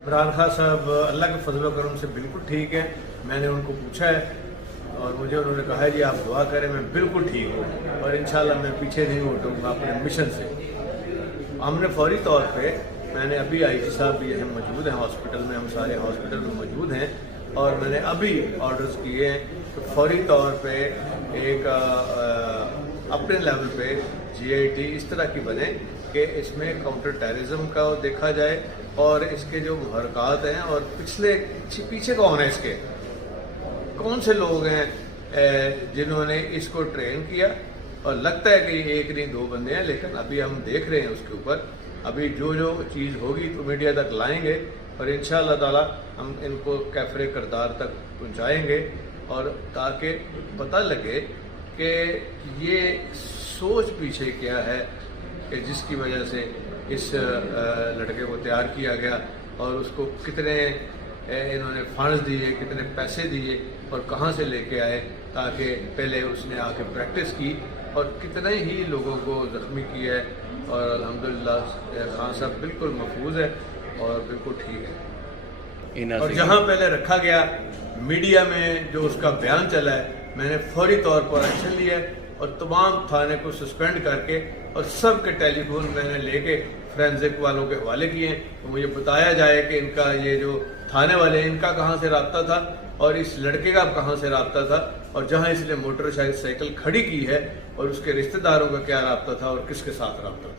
इमरान खान साहब अल्लाह के फजल व करम से बिल्कुल ठीक है। मैंने उनको पूछा है और मुझे उन्होंने कहा है जी आप दुआ करें, मैं बिल्कुल ठीक हूँ और इंशाल्लाह मैं पीछे नहीं हटूँगा अपने मिशन से। हमने फौरी तौर पे, मैंने अभी आईजी साहब भी यहाँ मौजूद हैं हॉस्पिटल में, हम सारे हॉस्पिटल में मौजूद हैं और मैंने अभी ऑर्डर्स किए हैं कि फौरी तौर पे एक अपने लेवल पे GIT इस तरह की बने कि इसमें काउंटर टेररिज्म का देखा जाए और इसके जो मुहरकात हैं और पीछे कौन है, इसके कौन से लोग हैं जिन्होंने इसको ट्रेन किया। और लगता है कि एक नहीं दो बंदे हैं, लेकिन अभी हम देख रहे हैं उसके ऊपर। अभी जो जो चीज़ होगी तो मीडिया तक लाएंगे और इंशाअल्लाह ताला हम इनको कैफरे किरदार तक पहुंचाएंगे और ताकि पता लगे कि ये सोच पीछे क्या है कि जिसकी वजह से इस लड़के को तैयार किया गया और उसको कितने इन्होंने फंड्स दिए, कितने पैसे दिए और कहाँ से लेके आए, ताकि पहले उसने आके प्रैक्टिस की और कितने ही लोगों को ज़ख्मी किया है। और अल्हम्दुलिल्लाह खान साहब बिल्कुल महफूज है और बिल्कुल ठीक है। और जहाँ पहले रखा गया मीडिया में जो उसका बयान चला है, मैंने फौरी तौर पर एक्शन लिया है और तमाम थाने को सस्पेंड करके और सब के टेलीफोन मैंने लेके फोरेंसिक वालों के हवाले किए हैं। तो मुझे बताया जाए कि इनका ये जो थाने वाले हैं इनका कहाँ से रब्ता था और इस लड़के का कहाँ से रब्ता था और जहाँ इसने मोटरसाइकिल खड़ी की है और उसके रिश्तेदारों का क्या रब्ता था और किसके साथ रब्ता था।